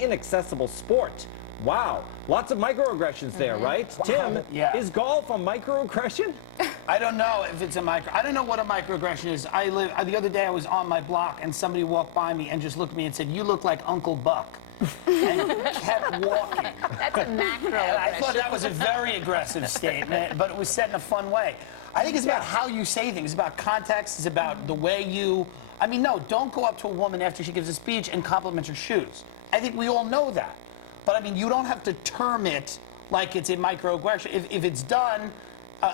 inaccessible sport. Wow, lots of microaggressions there, right? Wow. Tim, is golf a microaggression? I don't know if it's a I don't know what a microaggression is. The other day I was on my block and somebody walked by me and just looked at me and said, "You look like Uncle Buck." And kept walking. That's a macro. And I thought that was a very aggressive statement, but it was said in a fun way. I think it's about how you say things. It's about context. It's about the way you... I mean, no, don't go up to a woman after she gives a speech and compliment her shoes. I think we all know that. But, I mean, you don't have to term it like it's a microaggression. If it's done,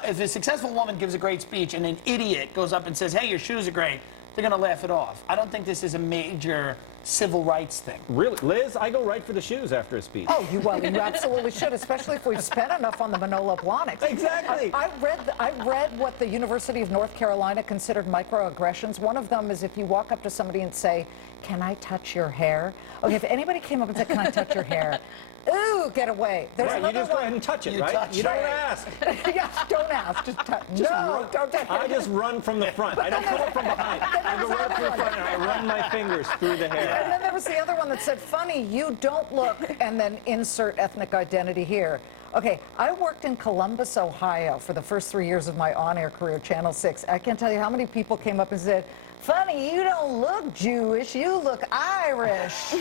if a successful woman gives a great speech and an idiot goes up and says, "Hey, your shoes are great," they're going to laugh it off. I don't think this is a major civil rights thing. Really? Liz, I go right for the shoes after a speech. Oh, you absolutely should, especially if we've spent enough on the Manolo Blahniks. Exactly. I read what the University of North Carolina considered microaggressions. One of them is if you walk up to somebody and say, "Can I touch your hair?" Okay, if anybody came up and said, "Can I touch your hair?" Ooh, get away. There's you just go ahead and touch it, right? You don't ask. Yes, don't ask. Just touch. No, don't touch. I just run from the front. I don't come up from behind. I go right through the front and I run my fingers through the hair. And then there was the other one that said, "Funny, you don't look," and then insert ethnic identity here. Okay, I worked in Columbus, Ohio for the first 3 years of my on-air career, Channel 6. I can't tell you how many people came up and said, "Funny, you don't look Jewish, you look Irish."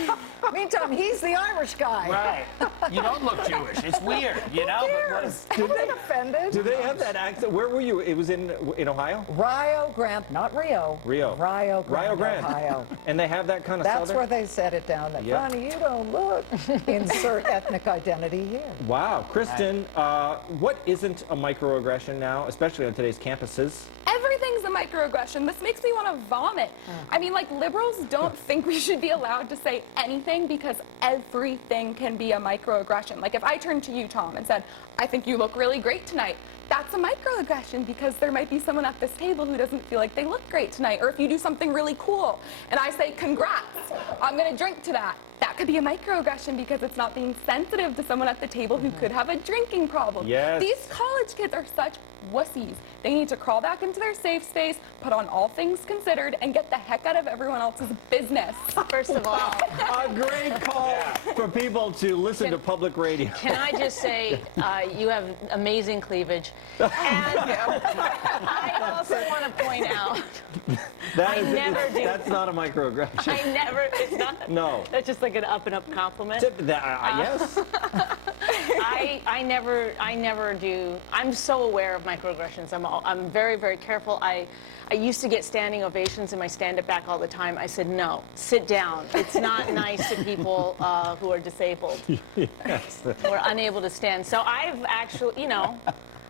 Meantime, he's the Irish guy. Right. You don't look Jewish. It's weird, you know? Who cares? Offended. Do they have that accent? Where were you? It was in Ohio? Rio Grande, not Rio. Rio. Rio Grande, Ohio. And they have that kind of That's southern? where they said it down. That, "Funny, you don't look." Insert ethnic identity here. Wow. Kristin, what isn't a microaggression now, especially on today's campuses? Everything's a microaggression. This makes me want to vomit. I mean, like, liberals don't think we should be allowed to say anything because everything can be a microaggression. Like, if I turned to you, Tom, and said, "I think you look really great tonight," that's a microaggression because there might be someone at this table who doesn't feel like they look great tonight. Or if you do something really cool and I say, "Congrats, I'm going to drink to that," that could be a microaggression because it's not being sensitive to someone at the table who could have a drinking problem. Yes. These college kids are such wussies. They need to crawl back into their safe space, put on All Things Considered, and get the heck out of everyone else's business. First of all, a great call for people to listen to public radio. Can I just say, you have amazing cleavage. And I also want to point out, that's not a microaggression. It's not. No. That's just like an up and up compliment. Yes. I never do. I'm so aware of microaggressions. I'm very, very careful. I used to get standing ovations in my stand-up back all the time. I said, "No, sit down. It's not nice to people who are disabled, Yes. who are unable to stand." So I've actually, you know,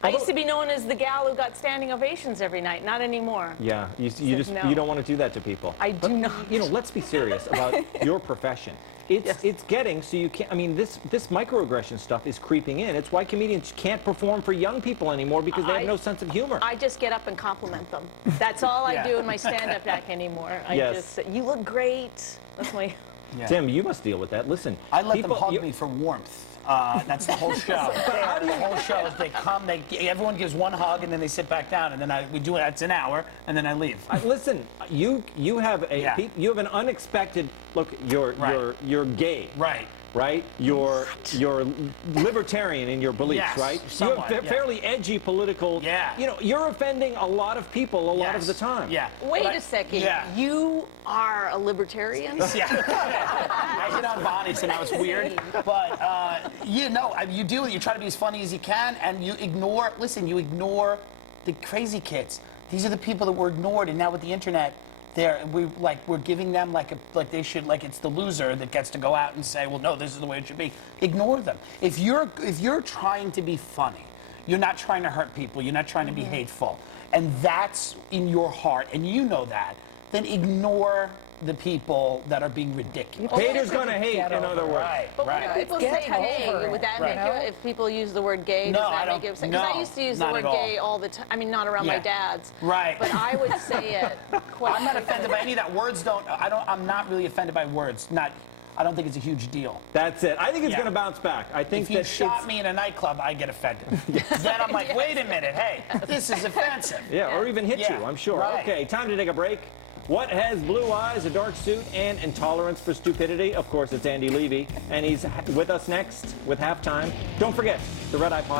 I used to be known as the gal who got standing ovations every night. Not anymore. Yeah, you don't want to do that to people. I do not. You know, let's be serious about your profession. It's getting so you can't. I mean, this microaggression stuff is creeping in. It's why comedians can't perform for young people anymore because they have no sense of humor. I just get up and compliment them. That's all I do in my stand-up act anymore. I just say, "You look great." That's my. Tim, you must deal with that. Listen, I let them hug me for warmth. That's the whole show. The whole show is they come, everyone gives one hug, and then they sit back down, and then we do it. It's an hour, and then I leave. Listen, you have an unexpected look. You're gay. Right? You're libertarian in your beliefs, right? Somewhat, you have fairly edgy political. You know, you're offending a lot of people a lot of the time. Wait a second. You are a libertarian? I hit on Bonnie, so now it's weird. But you do. You try to be as funny as you can, and you ignore. Listen, you ignore the crazy kids. These are the people that were ignored, and now with the internet. We're giving them like it's the loser that gets to go out and say, "Well, no, this is the way it should be." Ignore them. If you're trying to be funny, you're not trying to hurt people. You're not trying to be hateful, and that's in your heart, and you know that. Then ignore the people that are being ridiculous. Haters gonna hate, in other words. But when people say gay, would that make you, if people use the word gay, does that make you upset? Because I used to use the word gay all the time. I mean, not around my dad's. Right. But I would say it quite. I'm not offended by any of that. I'm not really offended by words. I don't think it's a huge deal. That's it. I think it's going to bounce back. I think if you shot me in a nightclub, I get offended. Then I'm like, wait a minute, hey, this is offensive. Or even hit you, I'm sure. Okay, time to take a break. What has blue eyes, a dark suit, and intolerance for stupidity? Of course, it's Andy Levy, and he's with us next with Halftime. Don't forget, the Redeye podcast.